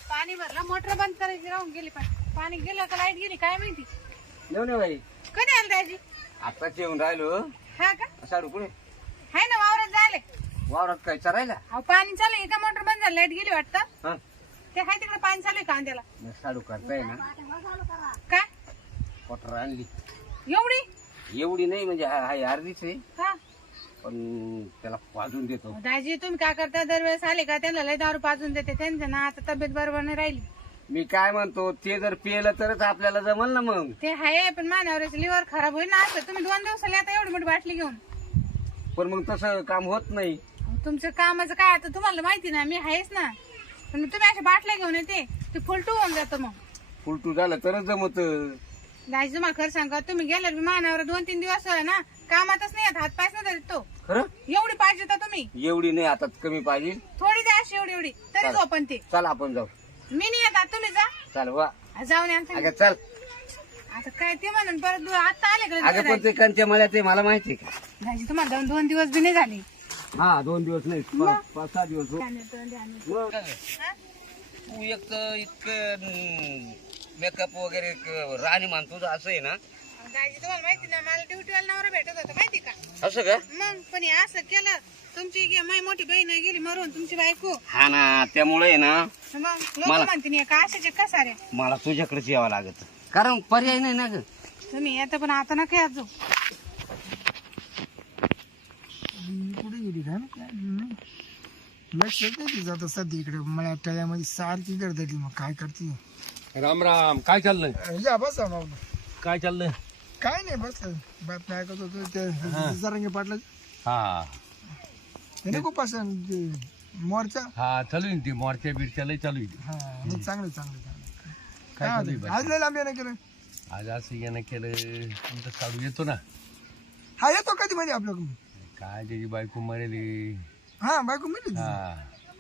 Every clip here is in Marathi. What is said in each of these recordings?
पाणी भरलं मोटर बंद करायची राहून गेली पण पाणी गेलं का लाईट गेली काय माहिती येऊन बाई कधी आलं दाजी आताच येऊन राहिलो हा का साडू कुठे हाय ना वावरात झाले वावरात काय चरायला अहो पाणी चालू आहे का मोटर बंद झालं लाईट गेली वाटतं हा ते हाय तिकडे पाणी चालू आहे कांद्याला साडू करताय ना काय क्वार्टर आणली एवढी नाही म्हणजे हाय अर्धीच आहे हा पण त्याला पाजून देतो दाजी तुम्ही काय करता दरवेळेस आले का त्यांना लय दारू पाजून देते त्यांचं ना आता तब्येत बरोबर नाही राहिली मी काय म्हणतो ते जर पिलं तरच आपल्याला जमल ना मग ते आहे पण मानावरच लिव्हर खराब होईल ना असं तुम्ही 2 दिवसाला आता एवढी मोठी बाटली घेऊन पण मग तसं काम होत नाही तुमचं कामाचं काय आता तुम्हाला माहिती ना मी आहेच ना पण तुम्ही अशा बाटल्या घेऊन येते ते फुलटू होऊन जातं मग फुलटू झालं तरच जमत दाजी तुम्हाला खरं सांगा तुम्ही गेल्यावर मानावर 2-3 दिवस ना कामातच नाही हात पायच नाही धरीत तो खरं एवढी पाहिजे तर तुम्ही एवढी नाही आता कमी पाहिजे थोडी द्या अशी एवढी तरी चालेल. झोपन ते चल आपण जाऊ मी नाही येतात तुम्ही जा चाल वा जाऊन या तुम्ही. अगं चल आता काय ते म्हणून परत आता आले का अगं पण ते कंच्या मळ्यात आहे मला माहिती आहे का दाजी तुम्हाला जाऊन 2 दिवस बी नाही झाले हा 2 दिवस नाही मग? 5-6 दिवस हो. मग हा? तू एक तर इतकं मेकअप वगैरे राणी मानतो असं आहे ना दाजी तुम्हाला माहिती ना मला ड्युटीवाला नवरा भेटत होता माहिती का असं का मग पण हे असं केलं तुमची माई मोठी बहीण गेली मरून तुमची बायको हा ना त्यामुळे आहे ना मग लोक मला- म्हणते नाही का अशाचे का सारे मला तुझ्याकडेच यावं लागत कारण पर्याय नाही ना ग तुम्ही येतं पण आता नका यायचो कुठे गेली का लक्ष तिचं आता सध्या इकडे मला टळ्यामध्ये सारखी करता मग काय करते राम राम काय चाललंय या बस माऊली काय चाललंय काय नाही बस बातम्या ऐकत होतो ते जरांगे पाटला हा नको पसंत मोर्चा हा चालू आहे ना ती मोर्चा बिरच्या लय चालू आहे हा नाही चांगलं चांगलं काय चालू आहे काय बाई? आज लय लांब येणं केलं आज असं येणं केलं तुमचं चालू येतो ना हा येतो कधी म्हणजे आपल्याकडून काय त्याची बायको मरेली हा बायको मिळली हा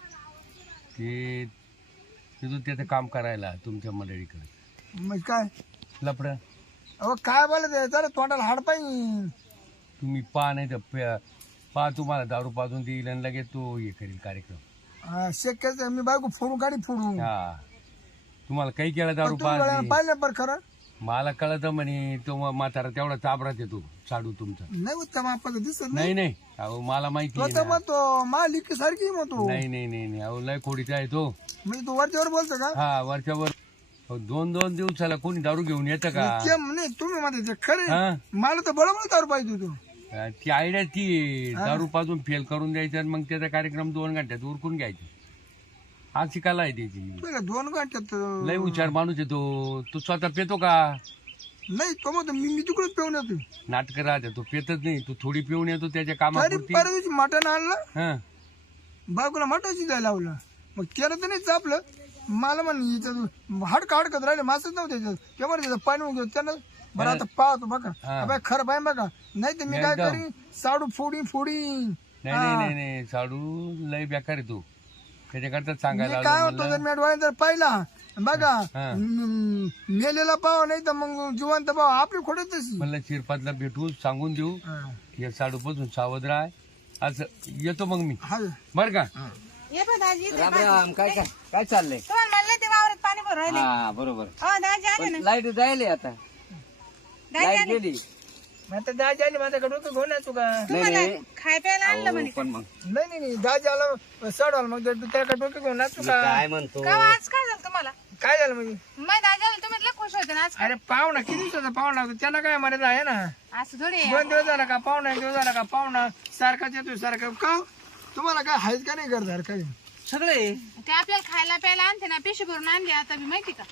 ते तिथून त्याचं काम करायला तुमच्या मंडळीकडे मग काय लपड अहो काय बोलत जरा तोंडाला हाड पाहिजे तुम्ही पा नाही तर पा तुम्हाला दारू पाजून देईल आणि लगेच तो हे करेल कार्यक्रम शक्यच मी बायको फोडू गाडी फोडू हा तुम्हाला काही केलं दारू पाज पाहिलं बरं खरं मला कळत म्हणे तो म्हातारा तेवढा चाबरात येतो साडू तुमचा नाही उत्तम आपण दिसत नाही नाही अहो मला माहिती आहे तो ना. म्हणतो मालिक सारखी म्हणतो नाही नाही नाही नाही अहो लय खोडीचा आहे तो म्हणजे तू वरच्यावर बोलतो का हा वरच्यावर 2-2 दिवसाला कोणी दारू घेऊन येतं का ते नाही तुम्ही म्हणते ते खरे हा मला तर बरोबर दारू पाहिजे होतो ती आयडिया ती आहे. दारू पाजून फेल करून द्यायचं आणि मग त्याचा कार्यक्रम 2 घंट्यात उरकून घ्यायचा अशी कला आहे त्याची बघा 2 घंट्यात लय हुशार माणूस आहे तो स्वतः पेतो का नाही तो म्हणतो मी तिकडून पिऊन येतो नाटक राहते तो पेतच नाही तो थोडी पिऊन येतो त्याच्या तरी कामापुरती परवा दिवशी मटण आणलं हा बायकोला मटण शिजायला लावलं मग केलं तर नाही चापलं मला म्हण हडकत राहिले मासच नव्हते त्याच्यात ते बरं त्याचं पाणी घेऊ त्यानं बरं आता पाहतो बघा हा. अबे खरं पाय बघा नाही तर मी काय एकदम. करीन साडू फोडी नाही नाही नाही नाही साडू लय बेकार आहे तू त्याच्याकरता मी सांगायला काय आलो होतो म्हणलं. जर मेडवाय जर पाहिला बघा हा. मेलेला पाव नाही तर मग जिवंत पाव आपली खोडत तशी म्हणलं शिरपातला भेटू सांगून देऊ हा. या साडूपासून सावध राह असं येतो मग मी हा. बर का ये बा दाजी इथे राम पाणी. राम काय काय काय चाललंय तुम्हाला म्हणलं ते वावरात पाणी भरून राहिले हा बरोबर दाजी आले ना लाईट जायले आता दाजी लाईट आले गेली आता दाजी आली माझ्याकडे डोकं घेऊन येतो का तुम्हाला नाही. खाय प्यायला आणलं अहो, म्हणे पण मग नाही दाजी आला सडवाल मग त्याकडे डोकं घेऊन येतो मी का काय म्हणतो का आज काय झालं तुम्हाला काय झालं म्हणजे मग दाजी आले तुम्ही लय खुश होते ना आज अरे पाहुणा किती दिवसाचा पाहुणा होता त्याला काय मर्यादा आहे ना असं थोडी आहे. 2 दिवस झाला का पाहुणा 1 दिवस झाला का पाहुणा सारखाच येतोय सारखा का तुम्हाला काय हायच का नाही करणार काय सगळे ते आपल्याला खायला प्यायला आणते ना पिशी भरून आणली आता मी माहिती का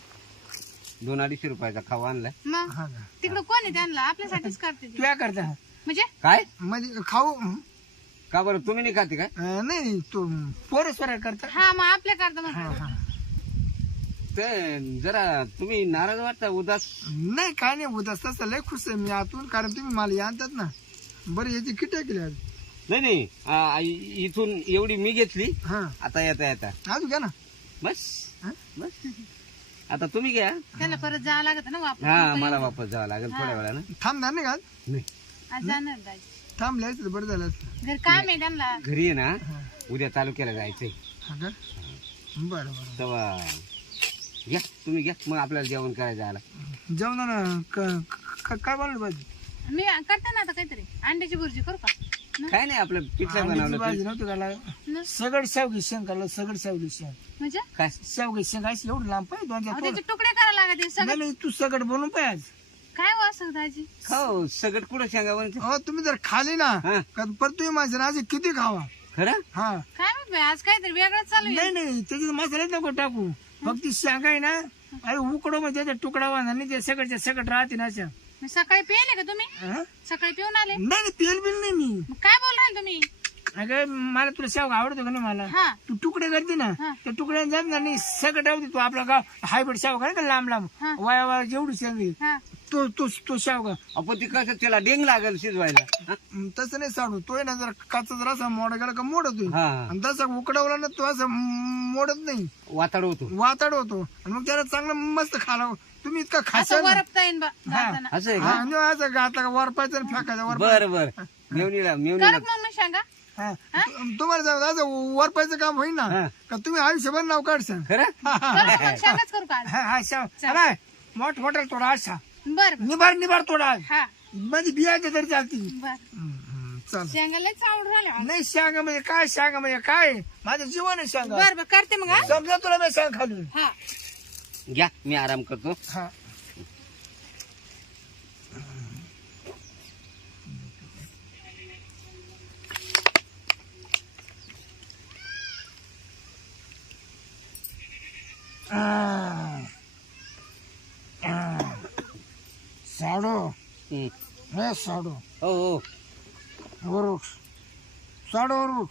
200-250 रुपयाचा खावा आणलाय मग हा का? तिकडं कोण आहे त्यांना आपल्यासाठीच करते ते. तू काय करता म्हणजे काय म्हणजे खाऊ का बरं तुम्ही नाही खाते काय नाही तू पोरं स्वरा करता हा मग आपल्या करता हा, मग हा. ते जरा तुम्ही नाराज वाटता उदास नाही काय नाही उदास तसं लय खुश आहे मी आतून कारण तुम्ही मला आणतात ना बरं याची किट केली आज नाही नाही इथून एवढी मी घेतली हा आता येता अजून घ्या ना बस हा? बस आता तुम्ही घ्या त्याला परत जावं लागत ना वापस हा मला वापस जावं लागेल थोड्या वेळानं थांब ना का नाही आज जाणार दाजी थांब लिहायचं बरं झालं असतं. घर काम आहे त्यांना घरी आहे ना उद्या तालुक्याला जायचंय हा का बरं बरं तेव्हा घ्या तुम्ही घ्या, मग आपल्याला जेवण करायचं आला. जेवणाला काय बनलं पाहिजे? मी करते ना आता काहीतरी अंड्याची भुर्जी करू का? न? काय नाही आपलं पिठलं अंड्याची बनवलं भाजी तुम्ही. नव्हती घाला. न? सगड शेवगी शेंग खाल्लं, सगड शेवगी शेंग. म्हणजे काय शेवगी शेंग अशी एवढी लांब पाहिजे दोन अहो, चार त्याचे तुकडे करायला लागते सगळं. नाही नाही, तू सगड बनवून पाहिजे. काय हो असं दाजी? हो सगळं कुठं शेंगा बनवते हो तुम्ही जर खाली ना हा. का परत तुम्ही माझ्या आज किती खावा. खरं. हा काय माहित बाई, आज काहीतरी वेगळंच चालू आहे. नाही नाही त्याच्यात मसाल्यात नको टाकू. फक्त ती शेंगा आहे ना, अरे उकडो मग त्याचा तुकडा वाहणार नाही, ते सगळच्या सगळं राहते ना अशा. मग सकाळी पिले का तुम्ही? हा? सकाळी पिऊन आले? नाही नाही, तेल बिल नाही मी. मग काय बोल राहिले तुम्ही? अगं मला तुला शेवगा आवडतो का नाही मला. हा तू तुकडे करते ना, हा. त्या तुकड्याने जात ना नाही सगळं ठेवते तू. आपला गाव हायब्रिड शेवगा नाही का लांब लांब हा. वाया वाया जेवढी शेवगी हा तो तो तो शेवगा. आपण ती कसं त्याला डेंग लागेल शिजवायला. हा? तसं नाही साडू. तो आहे ना जर काचा जर असा मोडा गेला का मोडतो, हा आणि तसा उकडवला ना तो असं मोडत नाही, वाताड होतो. वाताड होतो. आणि मग त्याला चांगलं मस्त खाला. तुम्ही इतका असं खासा ना. वरपता येईन बा जाताना. असं आहे हा, का? आणि असं घातला वरपायचं आणि फेकायचं वर. बर बर मेवणीला करत मग मी सांगा. हा. तुम्हाला सांगतो, असं वरपायचं काम होईल ना हा. का तुम्ही आयुष्यभर नाव काढसान. खरं. करू मग सांगाच करू का आज? हा शाव मोठ मोठा थोडा असा बर बर. निबार निबार थोडा हा म्हणजे बियाचे तरी चालतील. बर. चाल शेंगालाच आवडून राहिले. नाही सांगा म्हणजे काय, सांगा म्हणजे काय, माझं जीवन आहे सांगा. बर बर करते मग. हा समजा तुला मी सांग खाली. हा घ्या मी आराम करतो. हा साडो हम्म. हे साडो हो हो वरुख साडो वरुख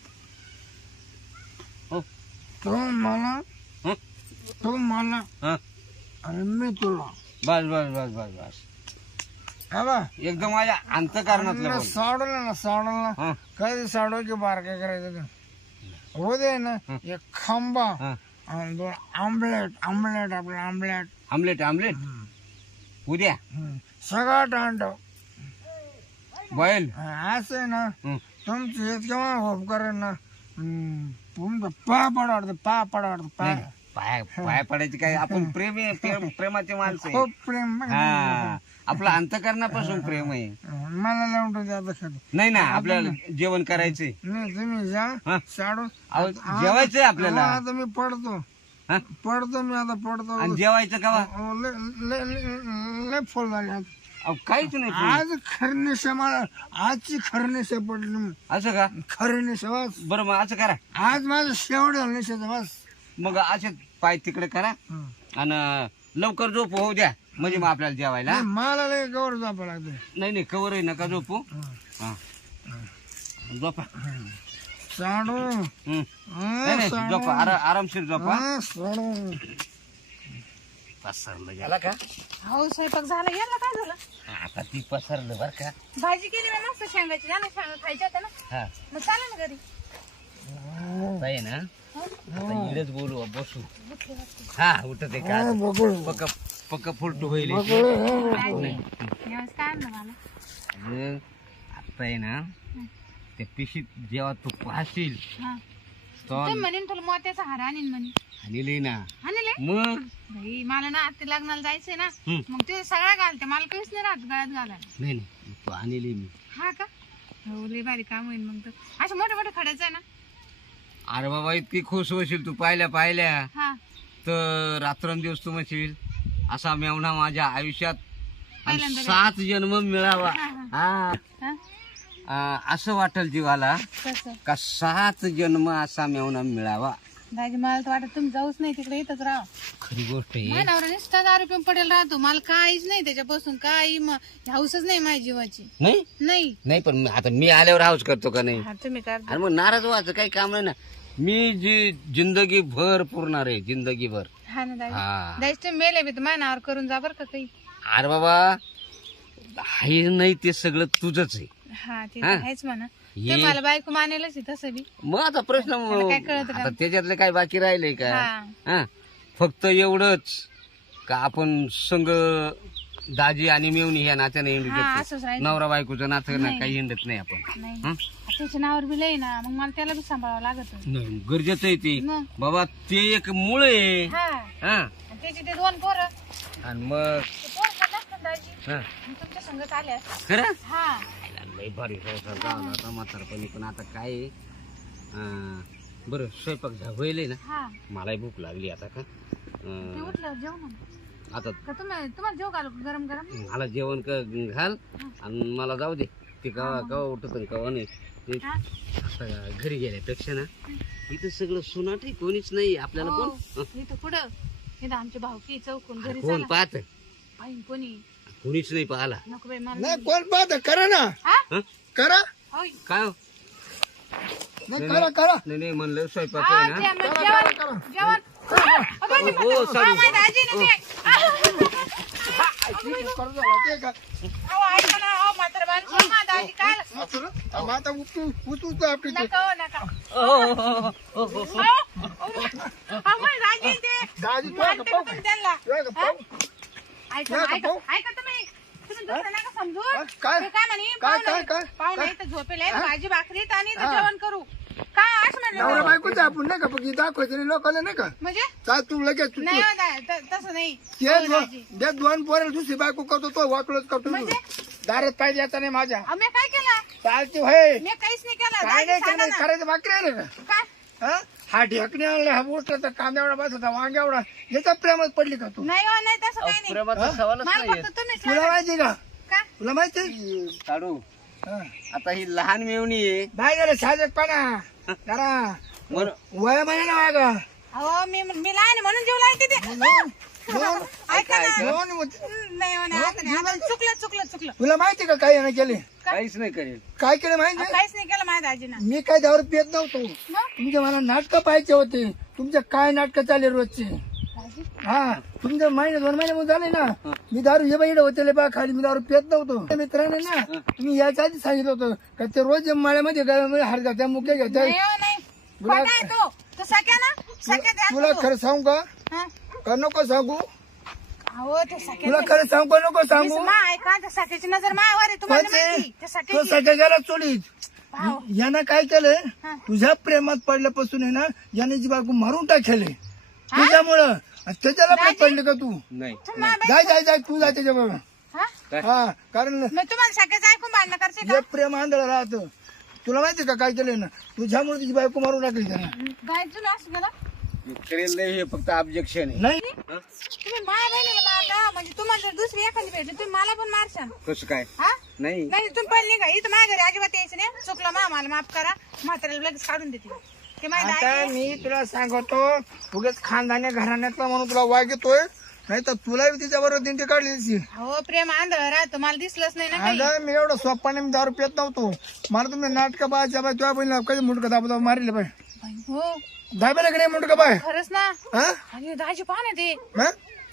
हो. तो मला हं? तो मला हा. आणि मी तुला. बस बस बस बस बस हा बा एकदम माझ्या अंतकारणातलं बोल. साडवलं ना साडवलं हा काही साडव की बार काय करायचं ते हो दे ना. एक खांबा हा. आणि दोन आमलेट आमलेट आपलं आमलेट. आमलेट आमलेट उद्या सगळं अंड बॉईल. असं आहे ना. हं. तुमचं हे केव्हा होप करेन ना. तुमचं पा पड वाटतं, पा पड वाटतं, पा नाही, पाय पाय पडायची काय, आपण प्रेमाचे माणसं आहे. खूप प्रेम. हा आपलं अंतकरणापासून प्रेम आहे. मला लावून द्यायचं खाली. नाही ना आपल्याला जेवण करायचंय. नाही तुम्ही जा हा. साडू. अहो, जेवायचंय आपल्याला. आता मी पडतो हा? पडतो मी आता पडतो. आणि जेवायचं का लय फुल झाले आज. काहीच नाही प्रेम. आज खरनेशा मला आजची खरनेशा पडली. असं का? खरनेशा बस. बरं मग असं करा, आज माझं शेवट झालं नेशाचं बस. मग असे पाय तिकडे करा आणि लवकर झोप होऊ द्या, म्हणजे मग आपल्याला जेवायला. नाही, मला लय गौर जावं लागतं. नाही नाही कवर नका झोपू. हा झोपा. साडू हम्म. नाही नाही झोपा, आरामशीर झोपा. साडू पसरलं गेला का? हो स्वयंपाक झाला. याला काय झालं? आता ती पसरलं बर का. भाजी केली मी मस्त शेंगाची. जा ना शेंगा खायच्या होत्या ना. हा मग चालेल ना घरी. आहे ना. हो? आता इकडेच बोलू बसू. हा उठत आहे का? पक्क पक्क फुलटू होईल. यावेळेस काय आणलं मला? अगं, आता आहे ना त्या पिशीत जेव्हा तू पाहशील हा तर ते म्हणेन तुला मोत्याचा हार आणीन म्हणे. आणले ना. आणले मग. भाई मला ना आता लग्नाला जायचंय ना. हम्म. मग ते सगळं घालते. मला काहीच नाही राहत गळ्यात घालायला. नाही नाही तू आणली मी. हा का? हो लय भारी काम होईल मग तर. असं मोठे मोठे खड्याच आहे ना. अरे बाबा इतकी खुश होशील तू पाहिल्या हा तर रात्रंदिवस तू म्हणशील असा मेवणा माझ्या आयुष्यात आणि पहिल्यांदा 7 जन्म मिळावा. हा, हा हा असं वाटल जीवाला कसं? का 7 जन्म असा मेवणा मिळावा. दाजी मला तर वाटत तुम्ही जाऊच नाही तिकडे, इथंच राहा. खरी गोष्ट आहे. माझ्या नवरा नुसता दारू पिऊन पडेल राहतो. मला काहीच नाही त्याच्यापासून. काही हाऊसच नाही माझ्या जीवाची. नाही नाही. नाही पण आता मी आल्यावर हाऊस करतो का नाही. हा तुम्ही कर. आणि मग नाराज व्हायचं काही काम नाही ना. मी जी जिंदगी भर पुरणार आहे, जिंदगी भर. हा ना दाजी. हा दाजी तुम्ही मेले बी तर माझ्या नावावर करून जा बरं का काही. अरे बाबा आहे नाही ते सगळं तुझंच आहे. हा ते हा. तर आहेच म्हणा. ये. ते मला बायको मानेलच आहे तसं बी. मग आता प्रश्न त्याला काय कळतं का? आता त्याच्यातले काय बाकी राहिले का? हा हा फक्त एवढंच का आपण संग दाजी आणि मेवणी ह्या नात्याने हिंडू हा शकतो. असंच राहील. नवरा बायकोचं नातं ना काही हिंडत नाही आपण. नाही हं? त्याच्या नावावर बी लय ना, मग मला त्याला बी सांभाळावं लागत. नाही, गरजेचं आहे ते. मग बाबा ते एक मूळ आहे. हा हा आणि त्याचे ते 2 पोरं, आणि मग ते पोरं खात असतात दाजी, हा मग तुमच्या संगत आले असतात. खरं हा लय भारी संसार झाला आता म्हातारपणी. पण आता काय आहे, बरं स्वयंपाक होईल ना. हा मलाही भूक लागली आता का. ते उठल्यावर जेव ना आता का तुम्हाला जेव घालू का गरम गरम. मला जेवण घाल आणि मला जाऊ दे. ते कवा कवा उठत कवा नाही. ते हा? आता घरी गेल्यापेक्षा ना इथं सगळं सुनाट आहे, कोणीच नाही आपल्याला. हो, कोण इथं पुढं इथं आमचे भाऊकी चौकून घरी कोण चला. पाहत पाहिन कोणी कोणीच नाही पाहला. नको बाई मला. नाही कोण पाहत करा ना, हा हं? करा. होय. काय हो? नाही करा करा नाही नाही म्हणलं स्वयंपाक हा, आहे ना. ते मग जेवण जेवण. अ, बाई, हो, हा, चालेल. माझ्या आजीने ते. करू झाला ते का अहो, ऐका ना, अहो, म्हातारं माणूस, माझा आजी काय असं ना? मग आता उचूच आपली ते. नका हो, नका. अहो, माझ्या आजी ते. दाजी तुला का मानते पाहू का तुम्ही त्यांना? तुला का पाहू? ऐका नका ऐका पाहू. ऐका तुम्ही दुसरं नका समजू. काय? ते काय म्हणे, काय, पाहुणे- काय? पाहुणे काय? इथं झोपेल आहे, भाजी भाकरीत आणि इथं जेवण करू. काय असं नवरा म्हणलं? बायकोच आपण नाही का फक्त दाखवायचं नाही लोकांना नाही का. म्हणजे चाल तू लगेच तू नाही हो, तसं नाही. ते हो, दाजी. जे 2 पोरं दुसरी बायको करतो तो वाकलोच करतो. म्हणजे? दारात पाहिजे आता नाही माझ्या. अहो, मी काय केलं? चालते होय. मी काहीच नाही केलं. काय दाजी नाही सांगा करायचं ना. करायचं बाकी राहिलं का. काय? हा? हा ढेकणे आणले, हा बोटाचा कांदा एवढा बस होता, वांग एवढा, याचा प्रेमात पडली का तू. नाही हो, नाही तसं काही नाही. प्रेमाचा सवालच मला नाही. फक्त तुम्हीच तुला सांगा. माहिती का, काय? तुला माहिती काढू हा. आता ही लहान मेवणी आहे. बाय गेलं साजकपणा जरा बरं वया महिना वागा. अहो, मी लहान आहे म्हणून जीव लावते ते. ऐका ना. नाही हो, नाही, आता नाही. आता चुकलं. तुला माहिती का काय यानं केले, काहीच नाही करेल. काय केलं माहिती काहीच नाही केलं माझ्या दाजीनं. मी काय दारू पित नव्हतो. मग? तुमचे मला नाटकं पाहिजे होते. तुमचे काय नाटकं चालले रोजचे. दाजी? हा तुमचे महिने 2 महिने झाले ना. मी दारू हे बाई होते बा खाली. मी दारू पित नव्हतो. मित्राने ना तुम्ही याच्या आधी सांगितलं होतं का ते रोज माळ्यामध्ये गळ्यामध्ये हार घ्या मुख्य घ्यायचा. नाही हो, नाही. खोटा आहे तो. तो सख्या ना? सख्या द्या तुला तो. खरं सांगू का हा? का नको सांगू. अहो, ते सख्या तुला खरं सांगू का नको सांगू. मा ऐका, त्या सख्याची नजर मायावर आहे, तुम्हाला माहिती. त्या तो सख्याची. सगळ्या गेला चोलीत. पाव. यानं काय केलंय, हा. तुझ्या प्रेमात पडल्यापासून आहे ना याने जी बायको मारून टाकले तुझ्यामुळं. आणि त्याच्याला पण पडले का तू. नाही तुम्ही मा- जाय तू जा त्याच्याबरोबर. हा? हा कारण मग तुम्हाला सख्याचं ऐकून भांडणं करते जे का? प्रेम आंधळ राहतं. तुला माहिती का काय केलंय ना, तुझ्यामुळे तुझी बायको मारून टाकली त्यानं. गायचं असं गेलं. करेल नाही, हे फक्त ऑब्जेक्शन आहे. नाही तुम्ही माझ्या बहिणीला मारता, म्हणजे तुम्हाला जर दुसरी एखादी भेटली तुम्ही मला पण मारशाल. कसं काय. हा? नाही नाही तुम्ही पडली का इथं माझ्या घरी अजिबात यायचं नाही. चुकलं मला माफ करा. म्हाताऱ्याला लगेच काढून देते ते माझ्या आता दाजी. मी तुला सांगतो, उगाच खानदानी घराण्यातला म्हणून तुला वागतोय. नाही तर तुला तिच्या बरोबर दिंडी काढली दिसतील. हो, प्रेम आंधळ राहतं, मला दिसलंच नाही ना काही. अगं मी एवढं सोप्पाने मी दारू पित नव्हतो. मला तुम्ही नाटकं पाहायच्या बाय तुझ्या बहिणीला कधी मुंडकं दाबा मारले बाय. हो, दाबेला की नाही मुंडकं बाय. खरंच ना. हा? आणि दाजी पहा ना ते हा?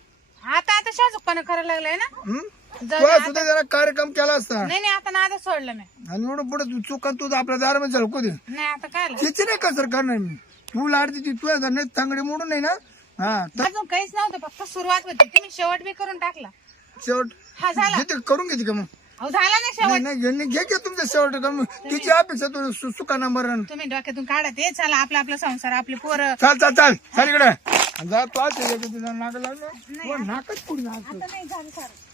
आता शाजूकपणा करायला लागलाय ना. हं? जाऊ तुला दे सुद्धा जरा कार्यक्रम केला असता. नाही आता नादा सोडलं मी. आणि एवढं पुढे चुका तू आपल्या दारामध्ये झळकू दे. नाही आता काय तिची नाही कसर करणार मी. तू लाडती ती तुझ्या धरणे तांगडी मोडून नाही ना. हा तर अजून काहीच नव्हतं, फक्त सुरुवात होती. तुम्ही शेवट बी करून टाकला. शेवट हा झाला. घेते करून घेते का मग. अहो झाला ना शेवट. नाही नाही घे घे तुमच्या शेवट करून. तिची अपेक्षा तू सुखाना मरण. तुम्ही डोक्यातून काढा ते. चला आपला संसार, आपली पोरं. चाल इकडे जा. तू आज नाक लागलं नाकच पुढे आता नाही झालं सर.